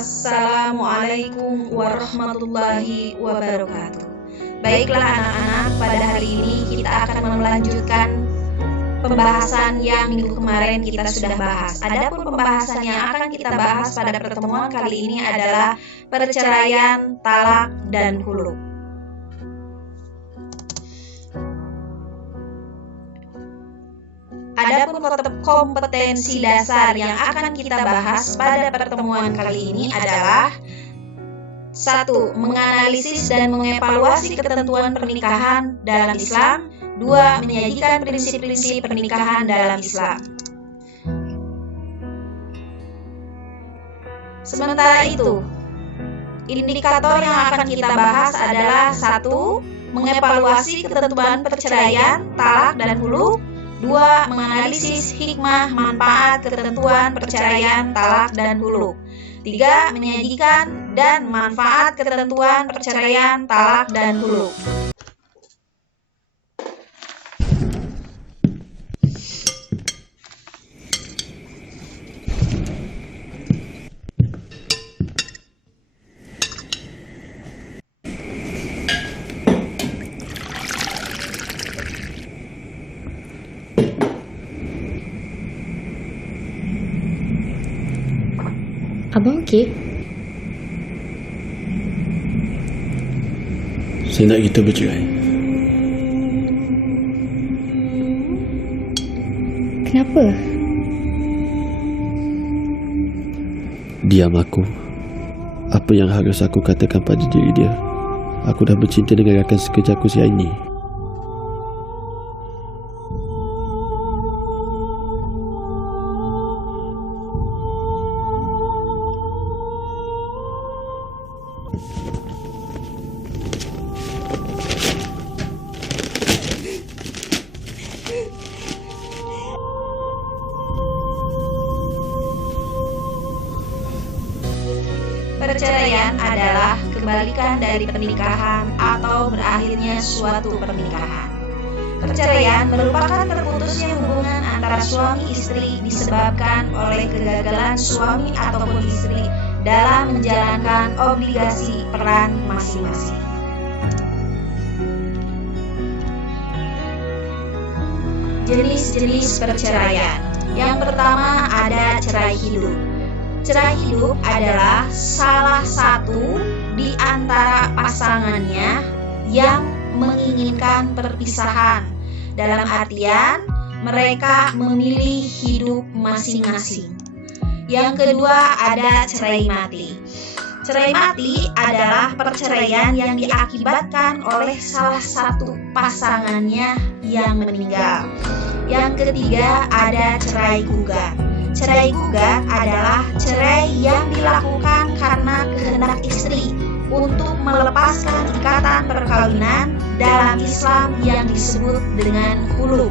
Assalamualaikum warahmatullahi wabarakatuh. Baiklah anak-anak, pada hari ini kita akan melanjutkan pembahasan yang minggu kemarin kita sudah bahas. Adapun pembahasan yang akan kita bahas pada pertemuan kali ini adalah perceraian, talak, dan khulu. Adapun kompetensi dasar yang akan kita bahas pada pertemuan kali ini adalah 1. Menganalisis dan mengevaluasi ketentuan pernikahan dalam Islam. 2. Menyajikan prinsip-prinsip pernikahan dalam Islam. Sementara itu, indikator yang akan kita bahas adalah 1. Mengevaluasi ketentuan perceraian, talak, dan khulu. 2. Menganalisis hikmah, manfaat, ketentuan perceraian, talak, dan khulu. 3. Menyajikan dan manfaat ketentuan perceraian, talak, dan khulu. Abang okey? Saya nak kita bercerai. Kenapa? Diam aku. Apa yang harus aku katakan pada diri dia? Aku dah bercinta dengan rakan sekerjaku si Aini. Perceraian adalah kebalikan dari pernikahan atau berakhirnya suatu pernikahan. Perceraian merupakan terputusnya hubungan antara suami istri disebabkan oleh kegagalan suami ataupun istri dalam menjalankan obligasi peran masing-masing. Jenis-jenis perceraian. Yang pertama ada cerai hidup. Cerai hidup adalah salah satu di antara pasangannya yang menginginkan perpisahan. Dalam artian mereka memilih hidup masing-masing. Yang kedua ada cerai mati. Cerai mati adalah perceraian yang diakibatkan oleh salah satu pasangannya yang meninggal. Yang ketiga ada cerai gugat. Cerai gugat adalah cerai yang dilakukan karena kehendak istri untuk melepaskan ikatan perkawinan dalam Islam yang disebut dengan khulu.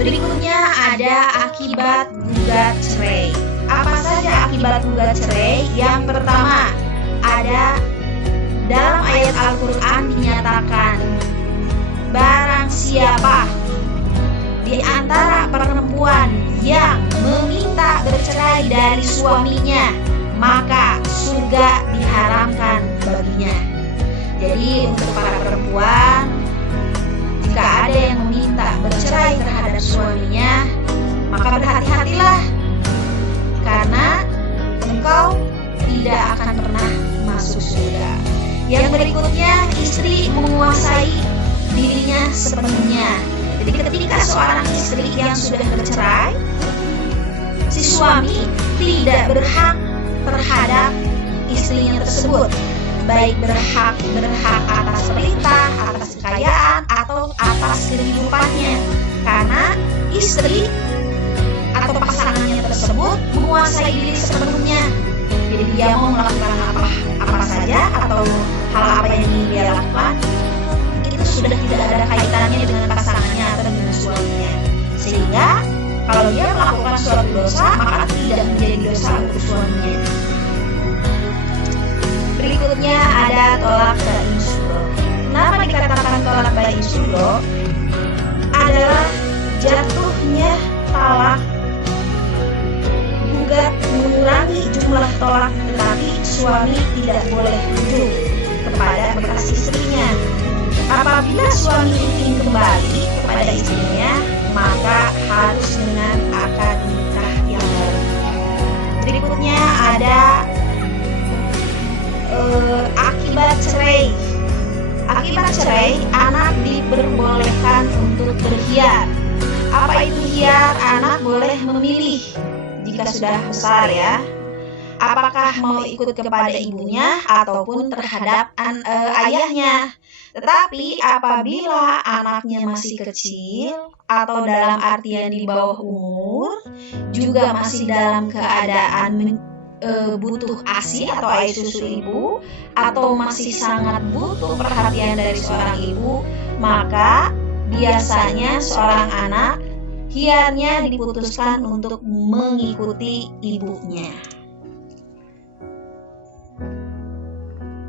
Berikutnya ada akibat gugat cerai. Apa saja akibat gugat cerai? Yang pertama, ada dalam ayat Al-Quran dinyatakan, barang siapa di antara perempuan yang meminta bercerai dari suaminya, maka surga diharamkan baginya. Jadi untuk para perempuan, jika ada yang meminta bercerai terhadap suaminya, maka berhati-hatilah, karena engkau tidak akan pernah masuk surga. Yang berikutnya, istri menguasai dirinya sepenuhnya. Jadi ketika seorang istri yang sudah bercerai, si suami tidak berhak terhadap istrinya tersebut, baik berhak atas perintah, atas kekayaan, atau atas kehidupannya, karena istri atau pasangannya tersebut menguasai diri sepenuhnya. Jadi dia mau melakukan apa saja atau hal apa yang ingin dia lakukan, itu sudah tidak ada kaitannya dengan pasangannya atau dengan suaminya. Sehingga kalau dia melakukan suatu dosa, maka tidak menjadi dosa untuk suaminya. Berikutnya ada tolak bain sugro. Kenapa dikatakan tolak bain sugro? Adalah jatuhnya talak menggugat mengurangi jumlah tolak, tetapi suami tidak boleh rujuk kepada bekas istrinya. Apabila suami ingin kembali kepada istrinya, maka harus dengan akad nikah yang baru. Berikutnya ada akibat cerai. Akibat cerai, anak diperbolehkan untuk berkhiar. Apa itu khiar? Anak boleh memilih jika sudah besar ya, apakah mau ikut kepada ibunya ataupun terhadap ayahnya. Tetapi apabila anaknya masih kecil atau dalam artian di bawah umur, juga masih dalam keadaan butuh ASI atau air susu ibu, atau masih sangat butuh perhatian dari seorang ibu, maka biasanya seorang anak khiarnya diputuskan untuk mengikuti ibunya.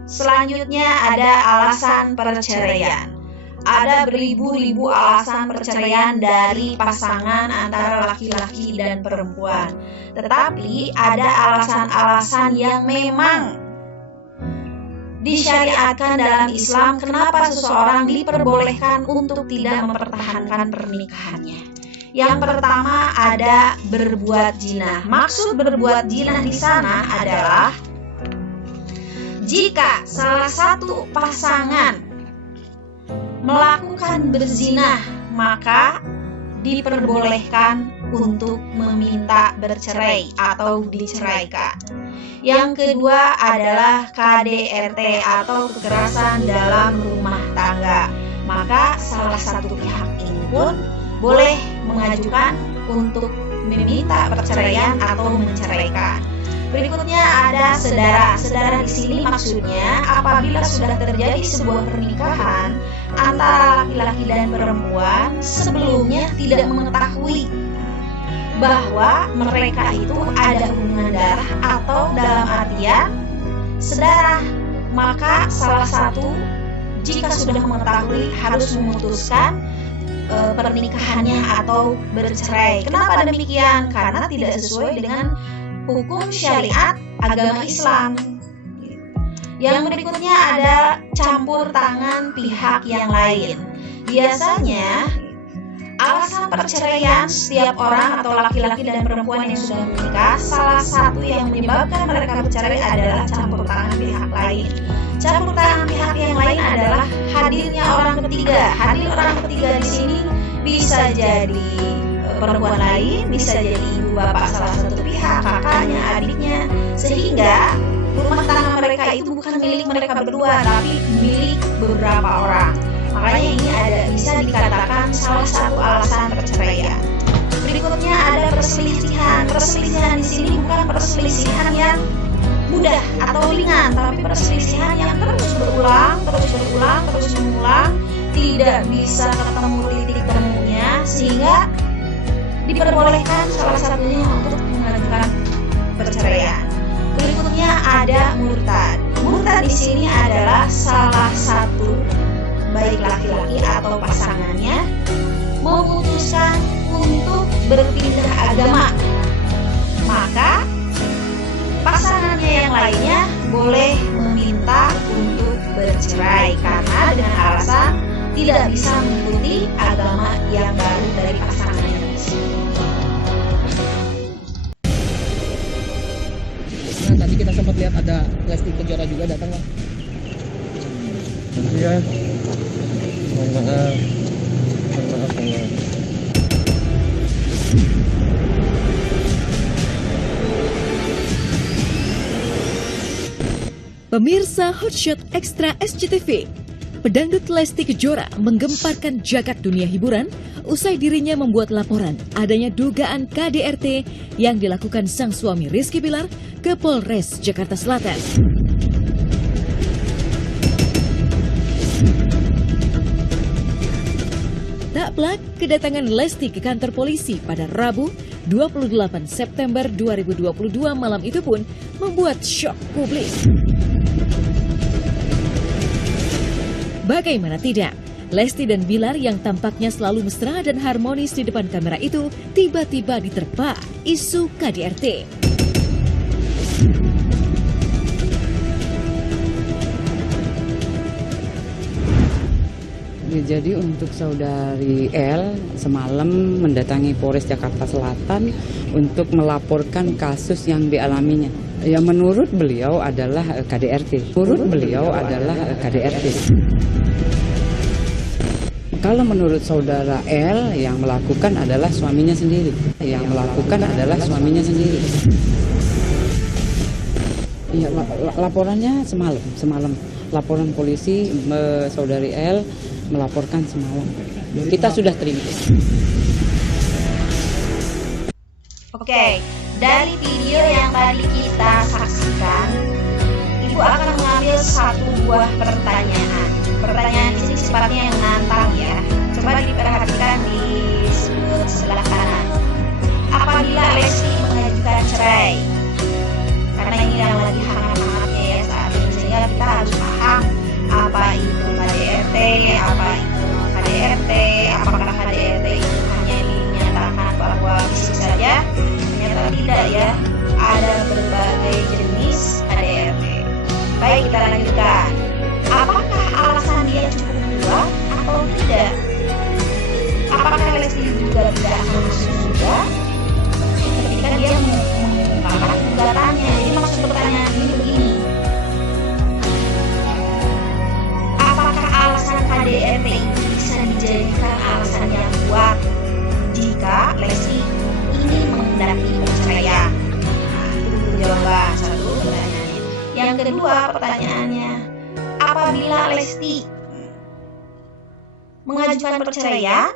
Selanjutnya ada alasan perceraian. Ada beribu-ribu alasan perceraian dari pasangan antara laki-laki dan perempuan. Tetapi ada alasan-alasan yang memang disyariatkan dalam Islam kenapa seseorang diperbolehkan untuk tidak mempertahankan pernikahannya. Yang pertama ada berbuat zina. Maksud berbuat zina di sana adalah jika salah satu pasangan melakukan berzina, maka diperbolehkan untuk meminta bercerai atau diceraikan. Yang kedua adalah KDRT atau kekerasan dalam rumah tangga. Maka salah satu pihak ini pun boleh mengajukan untuk meminta perceraian atau menceraikan. Berikutnya ada sedara. Sedara di sini maksudnya apabila sudah terjadi sebuah pernikahan antara laki-laki dan perempuan sebelumnya tidak mengetahui bahwa mereka itu ada hubungan darah atau dalam artian sedara, maka salah satu jika sudah mengetahui harus memutuskan pernikahannya atau bercerai. Kenapa demikian? Karena tidak sesuai dengan hukum syariat agama Islam. Yang berikutnya ada campur tangan pihak yang lain. Biasanya alasan perceraian setiap orang atau laki-laki dan perempuan yang sudah menikah, salah satu yang menyebabkan mereka bercerai adalah campur tangan pihak lain. Campur tangan pihak yang lain adalah hadirnya orang ketiga. Hadir orang ketiga di sini bisa jadi perempuan lain, bisa jadi ibu bapak salah satu pihak, kakaknya, adiknya, sehingga rumah tangga mereka itu bukan milik mereka berdua, tapi milik beberapa orang. Makanya ini bisa dikatakan salah satu alasan perceraian. Berikutnya ada perselisihan. Perselisihan di sini bukan perselisihan yang mudah atau ringan, tapi perselisihan yang terus berulang, tidak bisa ketemu titik temunya, sehingga diperbolehkan salah satunya untuk mengajukan perceraian. Berikutnya ada murtad. Murtad di sini adalah salah satu baik laki-laki atau pasangannya memutuskan untuk berpindah agama. Maka pasangannya yang lainnya boleh meminta untuk bercerai karena dengan alasan tidak bisa mengikuti agama yang baru dari pasangannya. Nah, tadi kita sempat lihat ada Lesti Kejora juga datang lah. Iya. Mohon maaf. Pemirsa Hotshot Extra SCTV, pedangdut Lesti Kejora menggemparkan jagat dunia hiburan usai dirinya membuat laporan adanya dugaan KDRT yang dilakukan sang suami Rizky Bilar ke Polres Jakarta Selatan. Tak pelak, kedatangan Lesti ke kantor polisi pada Rabu 28 September 2022 malam itu pun membuat syok publik. Bagaimana tidak, Lesti dan Bilar yang tampaknya selalu mesra dan harmonis di depan kamera itu tiba-tiba diterpa isu KDRT. Jadi untuk saudari L semalam mendatangi Polres Jakarta Selatan untuk melaporkan kasus yang dialaminya. Ya menurut beliau adalah KDRT. Kalau menurut saudara L yang melakukan adalah suaminya sendiri. Iya, laporannya semalam. Laporan polisi saudari L melaporkan semalam. Kita sudah terima. Oke, dari video yang tadi kita saksikan, Ibu akan mengambil satu buah pertanyaan. Pertanyaan ini sifatnya yang menantang ya. Coba diperhatikan di sudut sebelah kanan. Apabila Lesti mengajukan cerai, karena ini yang lagi hangat-hangatnya ya saat ini, sehingga kita harus paham apa itu KDRT, apakah KDRT itu hanya dinyatakan bahwa bisa saja, ternyata tidak ya, ada berbagai jenis KDRT. Baik, kita lanjutkan. Apakah alasan dia cukup kuat atau tidak? Apakah Lesti juga tidak akan masuk surga ketika dia mengungkapkan gugatannya? Jadi maksud pertanyaan ini begini. Apakah alasan KDRT itu bisa dijadikan alasan yang kuat jika Lesti ini menghendaki perceraian? Nah, itu jawaban satu pertanyaannya. Yang kedua pertanyaannya, apabila Lesti mengajukan perceraian,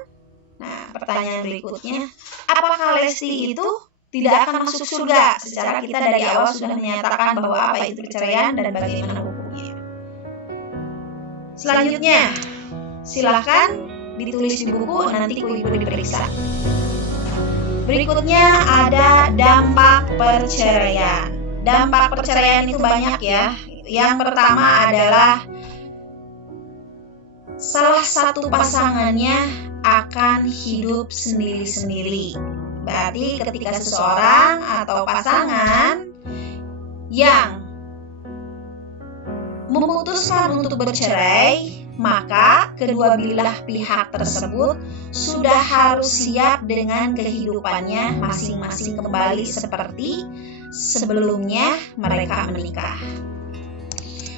nah pertanyaan berikutnya, apakah Lesti itu tidak akan masuk surga? Secara kita dari awal sudah menyatakan bahwa apa itu perceraian dan bagaimana hukumnya. Selanjutnya, silahkan ditulis di buku, nanti Ibu diperiksa. Berikutnya ada dampak perceraian. Dampak perceraian itu banyak ya. Yang pertama adalah salah satu pasangannya akan hidup sendiri-sendiri. Berarti ketika seseorang atau pasangan yang memutuskan untuk bercerai, maka kedua belah pihak tersebut sudah harus siap dengan kehidupannya masing-masing kembali seperti sebelumnya mereka menikah.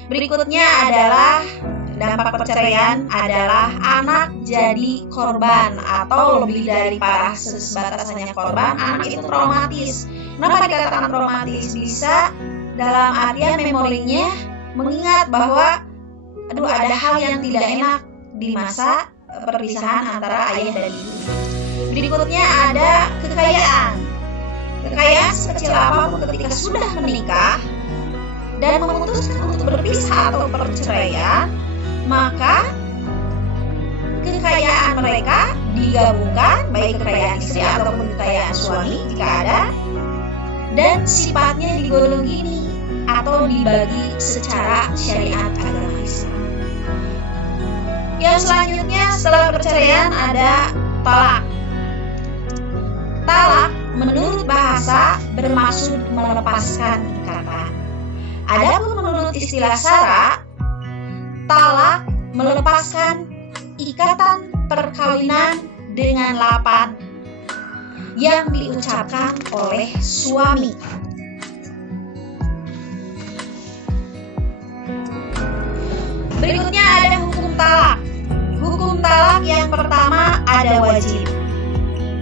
Berikutnya adalah dampak perceraian adalah anak jadi korban, atau lebih dari parah sebatas hanya korban, anak itu traumatis. Kenapa dikatakan traumatis? Bisa dalam artian memorinya mengingat bahwa ada hal yang tidak enak di masa perpisahan antara ayah dan ibu. Berikutnya ada kekayaan. Kekayaan sekecil apapun ketika sudah menikah dan memutuskan untuk berpisah atau perceraian, maka kekayaan mereka digabungkan, baik kekayaan istri ataupun kekayaan suami jika ada, dan sifatnya digolong gini atau dibagi secara syariat agama Islam. Yang selanjutnya setelah perceraian ada talak. Talak menurut bahasa bermaksud melepaskan ikatan. Adapun menurut istilah syara, talak melepaskan ikatan perkawinan dengan lapan yang diucapkan oleh suami. Berikutnya ada hukum talak. Hukum talak yang pertama ada wajib.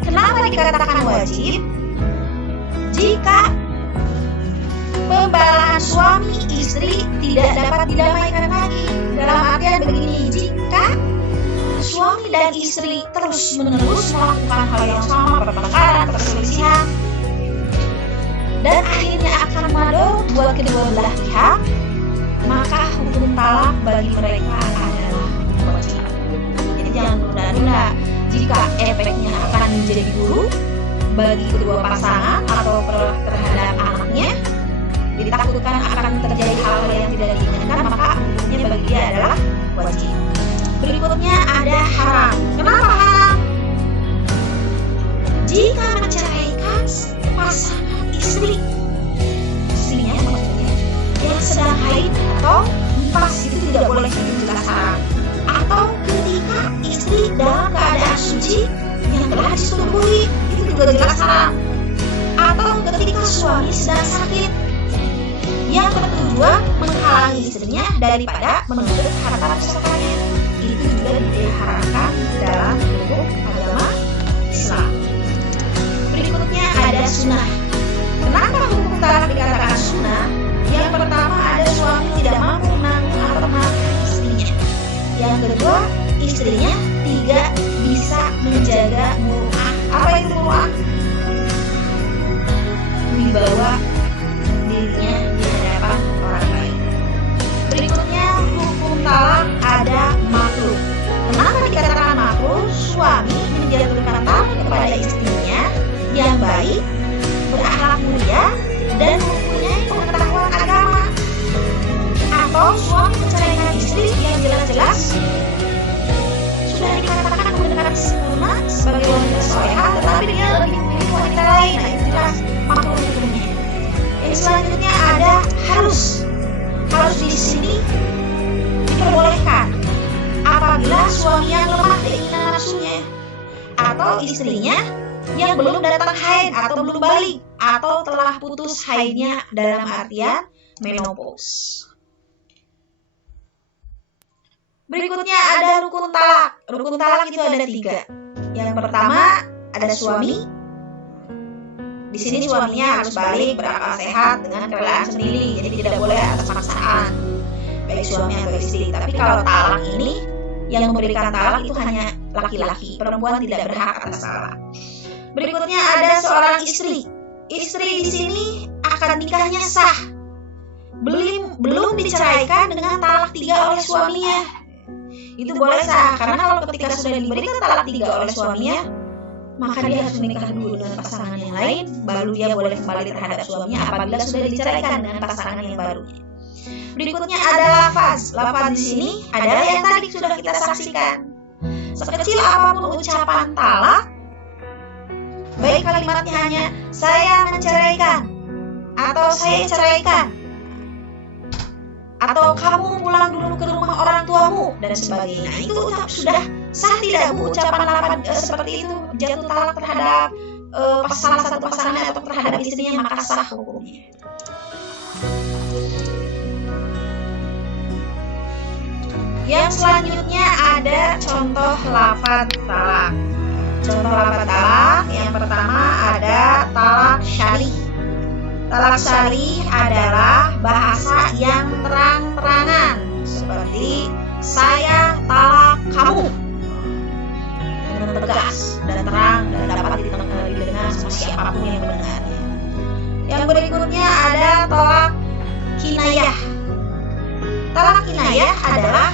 Kenapa dikatakan wajib? Jika pembelaan suami istri tidak dapat didamaikan lagi. Dalam artian begini, jika suami dan istri terus-menerus melakukan hal yang sama, pertengkaran, perselisihan, dan akhirnya akan mador buat kedua belah pihak, maka hukum talak bagi mereka adalah wajib. Jadi jangan tunda-tunda. Jika efeknya akan menjadi buruk bagi kedua pasangan atau terhadap anaknya, ditakutkan akan terjadi hal yang tidak diinginkan, maka hukumnya bagi dia adalah wajib. Berikutnya ada haram. Kenapa haram? Jika menceraikan pasangan istrinya maksudnya yang sedang haid atau nifas, itu tidak boleh, itu jelas haram. Atau ketika dalam keadaan suci yang telah disetubui, itu juga jelas haram. Atau ketika suami sedang sakit yang bertujuan menghalangi istrinya daripada menuntut harta pusakanya, itu juga diharamkan dalam hukum agama Islam. Berikutnya ada sunnah. Kenapa hukum talak dikatakan sunnah? Yang pertama, ada suami tidak mampu menanggung atau menafkahi istrinya. Yang kedua, istrinya tidak bisa menjaga muruah. Apa itu muruah? Wibawa dirinya di hadapan orang lain. Berikutnya, hukum talak ada makruh. Kenapa dikatakan makruh? Suami menjatuhkan talak kepada istrinya yang baik, berakhlak mulia, dan mempunyai pengetahuan agama. Atau suami menceraikan istri yang jelas-jelas sudah dikatakan benar sempurna sebagai wanita solehah, tetapi dia lebih memilih wanita lain. Nah, itu jelas makruh hukumnya. Yang selanjutnya ada harus di sini diperbolehkan apabila suami yang lemah keinginan nafsunya, atau istrinya yang belum datang haid atau belum balik, atau telah putus haidnya dalam artian menopause. Berikutnya ada rukun talak. Rukun talak itu ada 3. Yang pertama ada suami. Di sini suaminya harus balik, berakal sehat dengan kerelaan sendiri, jadi tidak boleh atas paksaan baik suami atau istri. Tapi kalau talak ini yang memberikan talak itu hanya laki-laki, perempuan tidak berhak atas talak. Berikutnya ada seorang istri. Istri di sini akad nikahnya sah, belum diceraikan dengan talak 3 oleh suaminya. Itu boleh sah, karena kalau ketika sudah diberikan talak 3 oleh suaminya, maka dia harus menikah dulu dengan pasangan yang lain, baru dia boleh kembali terhadap suaminya apabila sudah diceraikan dengan pasangan yang barunya. Berikutnya ada lafaz. Lafaz di sini adalah yang tadi sudah kita saksikan. Sekecil apapun ucapan talak, baik kalimatnya hanya saya menceraikan, atau saya ceraikan, atau kamu pulang dulu ke rumah orang tuamu, dan sebagainya. Itu sudah sah tidak Bu ucapan seperti itu, jatuh talak terhadap salah satu pasangannya atau terhadap istrinya, maka sah hukumnya. Yang selanjutnya ada contoh lafaz talak. Contoh lafaz talak yang pertama ada talak syar'i. Talak syar'i adalah bahasa yang terang-terangan, seperti saya talak kamu, dengan tegas dan terang dan dapat didengar sama siapapun yang mendengarnya. Yang berikutnya ada talak kinayah. Talak kinayah adalah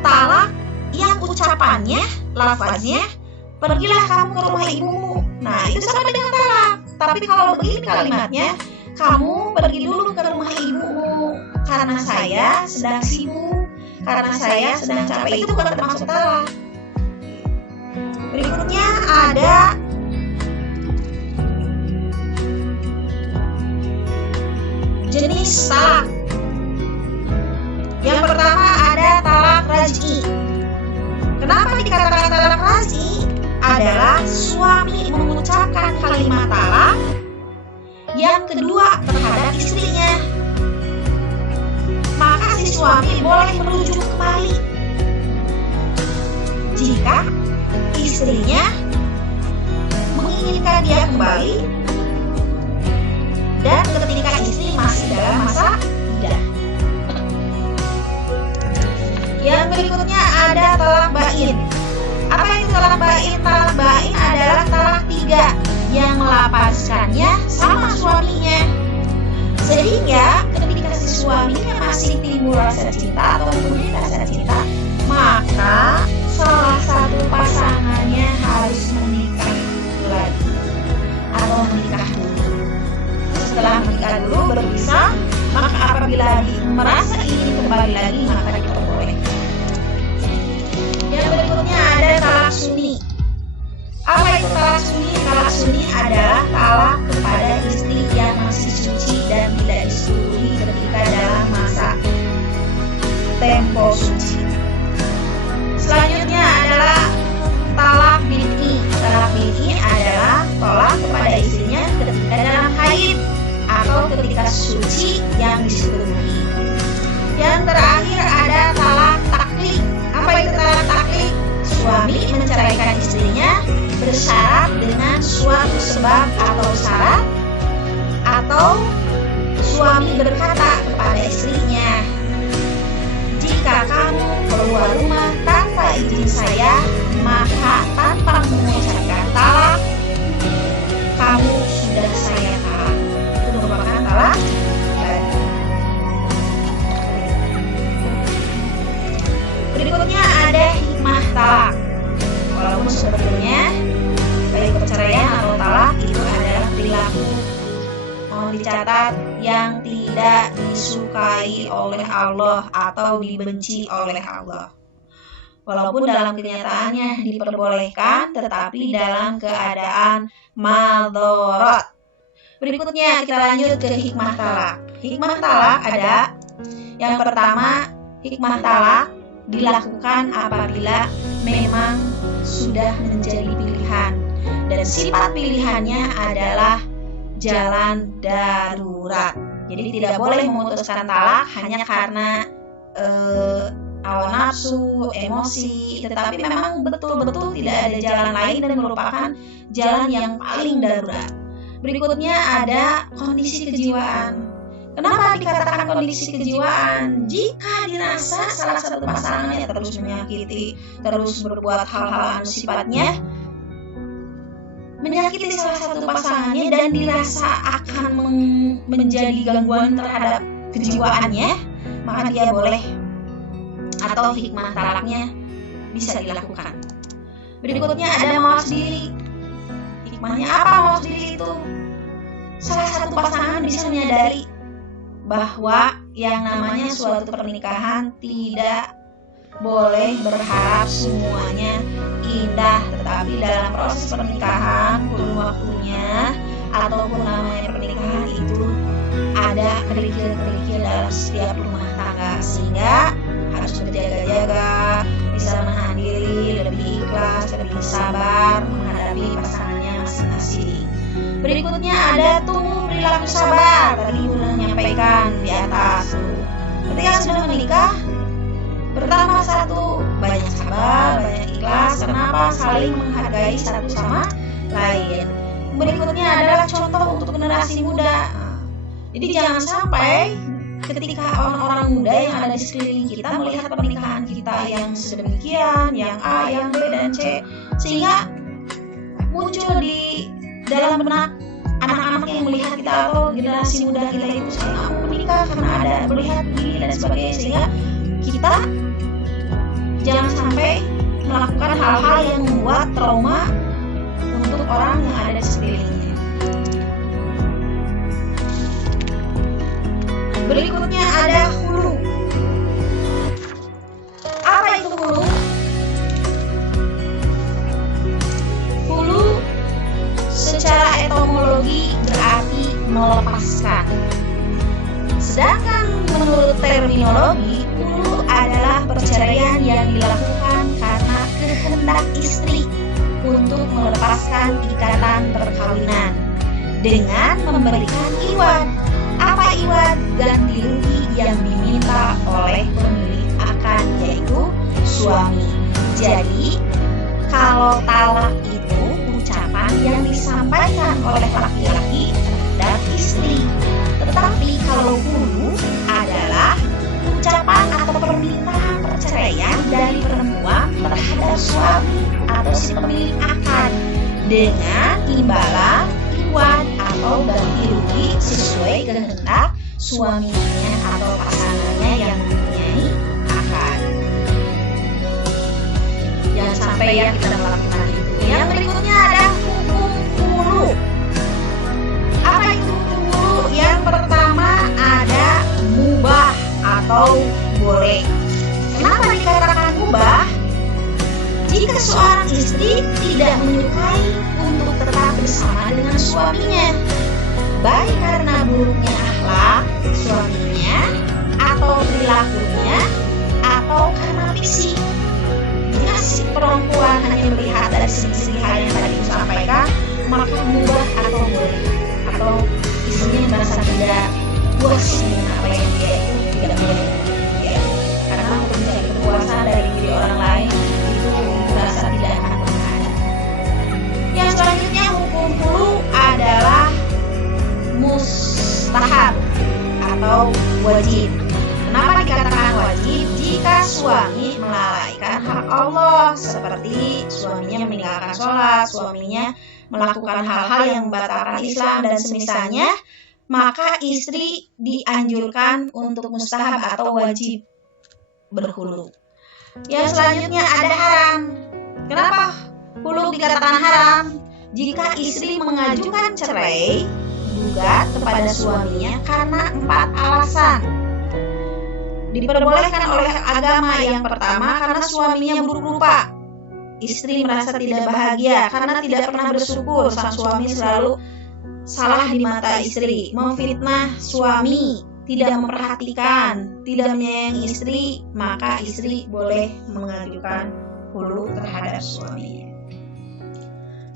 talak yang ucapannya, lafaznya, pergilah kamu ke rumah ibumu. Nah, itu sama dengan talak. Tapi kalau begini kalimatnya, kamu pergi dulu ke rumah ibumu karena saya sedang sibuk, karena saya sedang capek, itu bukan termasuk talak. Berikutnya ada jenis talak. Yang pertama ada talak raj'i. Kenapa dikatakan talak raj'i? Adalah suami mengucapkan kalimat talak yang kedua terhadap istrinya, maka si suami boleh merujuk kembali jika istrinya menginginkan dia kembali dan ketika istri masih dalam masa iddah. Yang berikutnya ada talak bain. Apa itu talak bain? Talak bain adalah talak 3 yang melapaskannya sama suaminya, sehingga ketika si suaminya masih timbul rasa cinta atau punya rasa cinta, maka salah satu pasangannya harus menikah lagi atau menikah dulu. Setelah menikah dulu baru bisa, maka apabila merasa ingin kembali lagi, maka diperbolehkan. Yang sebab atau syarat, atau suami berkata kepada istrinya, jika kamu keluar rumah tanpa izin saya, maka tanpa mengucapkan talak, kamu sudah saya talak. Itu merupakan talak bagi. Berikutnya ada hikmah talak. Walaupun sebetulnya baik perceraian atau talak itu adalah perilaku, mohon dicatat, yang tidak disukai oleh Allah atau dibenci oleh Allah. Walaupun dalam kenyataannya diperbolehkan, tetapi dalam keadaan madharat. Berikutnya kita lanjut ke hikmah talak. Hikmah talak ada yang pertama, hikmah talak dilakukan apabila memang sudah menjadi pilihan, dan sifat pilihannya adalah jalan darurat. Jadi tidak boleh memutuskan talak hanya karena hawa nafsu, emosi, tetapi memang betul-betul tidak ada jalan lain dan merupakan jalan yang paling darurat. Berikutnya ada kondisi kejiwaan. Kenapa dikatakan kondisi kejiwaan? Jika dirasa salah satu pasangannya terus menyakiti, terus berbuat hal-hal sifatnya menyakiti salah satu pasangannya dan dirasa akan menjadi gangguan terhadap kejiwaannya, maka dia boleh atau hikmah talaknya bisa dilakukan. Berikutnya ada mawas diri. Hikmahnya apa mawas diri itu? Salah satu pasangan bisa menyadari bahwa yang namanya suatu pernikahan tidak boleh berharap semuanya indah, tetapi dalam proses pernikahan, kurun waktunya ataupun namanya pernikahan itu ada kerikil-kerikil dalam setiap rumah tangga, sehingga harus berjaga-jaga, bisa menahan diri, lebih ikhlas, lebih sabar menghadapi pasangannya masing-masing. Berikutnya ada tumbuh perilaku sabar. Tadi udah menyampaikan di atas. Ketika sudah menikah, pertama satu, banyak sabar, banyak ikhlas. Kenapa? Saling menghargai satu sama lain. Berikutnya adalah contoh untuk generasi muda. Jadi jangan sampai ketika orang-orang muda yang ada di sekeliling kita melihat pernikahan kita yang sedemikian, yang A, yang B, dan C, sehingga muncul di dalam benak anak-anak yang melihat kita atau generasi muda kita itu, saya nggak mau menikah karena ada melihat begini dan sebagainya, sehingga kita jangan sampai melakukan hal-hal yang membuat trauma untuk orang yang ada di sekelilingnya. Berikutnya ada hulu. Apa itu hulu? Hulu secara etimologi berarti melepaskan. Sedangkan menurut terminologi, hulu adalah perceraian yang dilakukan karena kehendak istri untuk melepaskan ikatan perkawinan dengan memberikan iwad. Apa iwad? Ganti rugi yang diminta oleh pemilik akad, yaitu suami. Jadi kalau talak itu ucapan yang disampaikan oleh laki-laki terhadap istri, tetapi kalau hulu adalah ucapan atau permintaan perceraian dari perempuan terhadap suami atau si pemilik akad dengan imbalan iwad atau ganti rugi sesuai kehendak suaminya atau pasangannya yang mempunyai akad. Jangan sampai ya kita melakukan itu. Yang berikutnya ada hukum hulu. Apa itu hukum hulu? Yang pertama ada mubah atau boleh. Kenapa dikatakan mubah? Jika seorang istri tidak menyukai untuk tetap bersama dengan suaminya, baik karena buruknya akhlak suaminya atau perilakunya atau karena fisik. Jika si perempuan hanya melihat dari segi hal yang tadi disampaikan, maka mubah atau boleh, atau istrinya merasa tidak puas dengan apa yang dia itu tidak boleh, ya. Karena untuk mencari kepuasan dari diri orang lain itu merasa tidak akan pernah ada. Yang selanjutnya hukum hulu seperti suaminya meninggalkan sholat, suaminya melakukan hal-hal yang membatalkan Islam dan semisalnya, maka istri dianjurkan untuk mustahab atau wajib berhulu. Yang selanjutnya ada haram. Kenapa hulu dikatakan haram? Jika istri mengajukan cerai gugat kepada suaminya karena 4 alasan. Diperbolehkan oleh agama yang pertama karena suaminya buruk rupa. Istri merasa tidak bahagia karena tidak pernah bersyukur, sang suami selalu salah di mata istri, memfitnah suami, tidak memperhatikan, tidak menyayangi istri, maka istri boleh mengajukan hulu terhadap suaminya.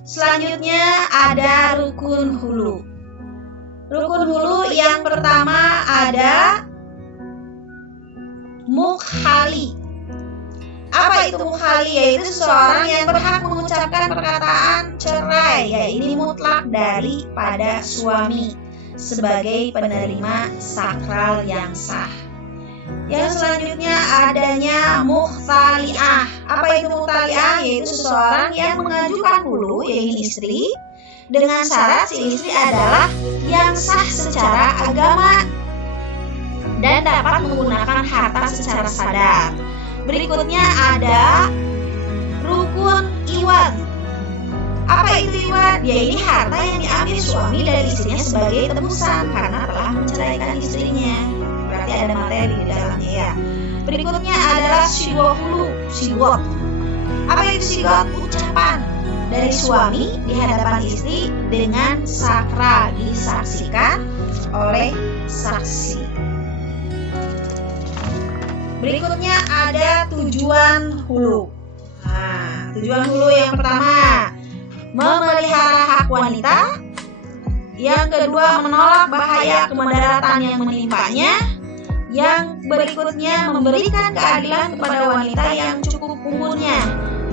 Selanjutnya ada rukun hulu. Rukun hulu yang pertama ada mukhali. Apa itu mukhali? Yaitu seseorang yang berhak mengucapkan perkataan cerai, yaitu mutlak daripada suami sebagai penerima sakral yang sah. Yang selanjutnya adanya mukhtali'ah. Apa itu mukhtali'ah? Yaitu seseorang yang mengajukan hulu, yaitu istri, dengan syarat si istri adalah yang sah secara agama dan dapat menggunakan harta secara sadar. Berikutnya ada rukun iwad. Apa itu iwad? Yaitu harta yang diambil suami dari istrinya sebagai tebusan karena telah menceraikan istrinya. Berarti ada materi di dalamnya ya. Berikutnya adalah sigwahulu, sigwat. Apa itu sigwat? Ucapan dari suami di hadapan istri dengan sakral, disaksikan oleh saksi. Berikutnya ada tujuan hulu. Nah, tujuan hulu yang pertama memelihara hak wanita. Yang kedua menolak bahaya kemudaratan yang menimpanya. Yang berikutnya memberikan keadilan kepada wanita yang cukup umurnya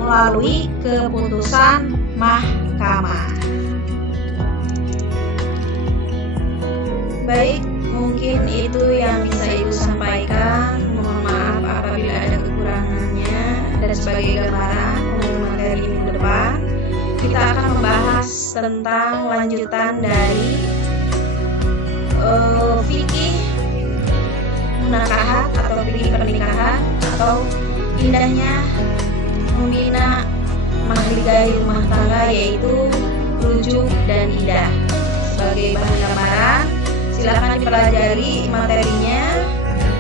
melalui keputusan mahkamah. Baik, mungkin itu yang bisa Ibu sampaikan. Mohon maaf apabila ada kekurangannya. Dan sebagai gambaran untuk materi minggu depan, kita akan membahas tentang lanjutan dari fikih munakahat atau fikih pernikahan atau indahnya membina mahligai rumah tangga, yaitu rujuk dan idah. Sebagai bahan gambaran, silakan dipelajari materinya,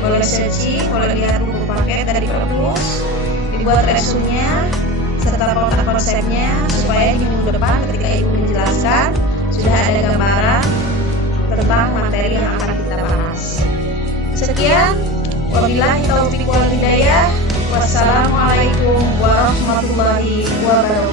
boleh searching, boleh lihat buku paket dari perpus, dibuat resumenya serta pola konsepnya supaya di minggu depan ketika Ibu menjelaskan sudah ada gambaran tentang materi yang akan kita bahas. Sekian, wabillahi taufiq wal hidayah. Wassalamualaikum warahmatullahi wabarakatuh.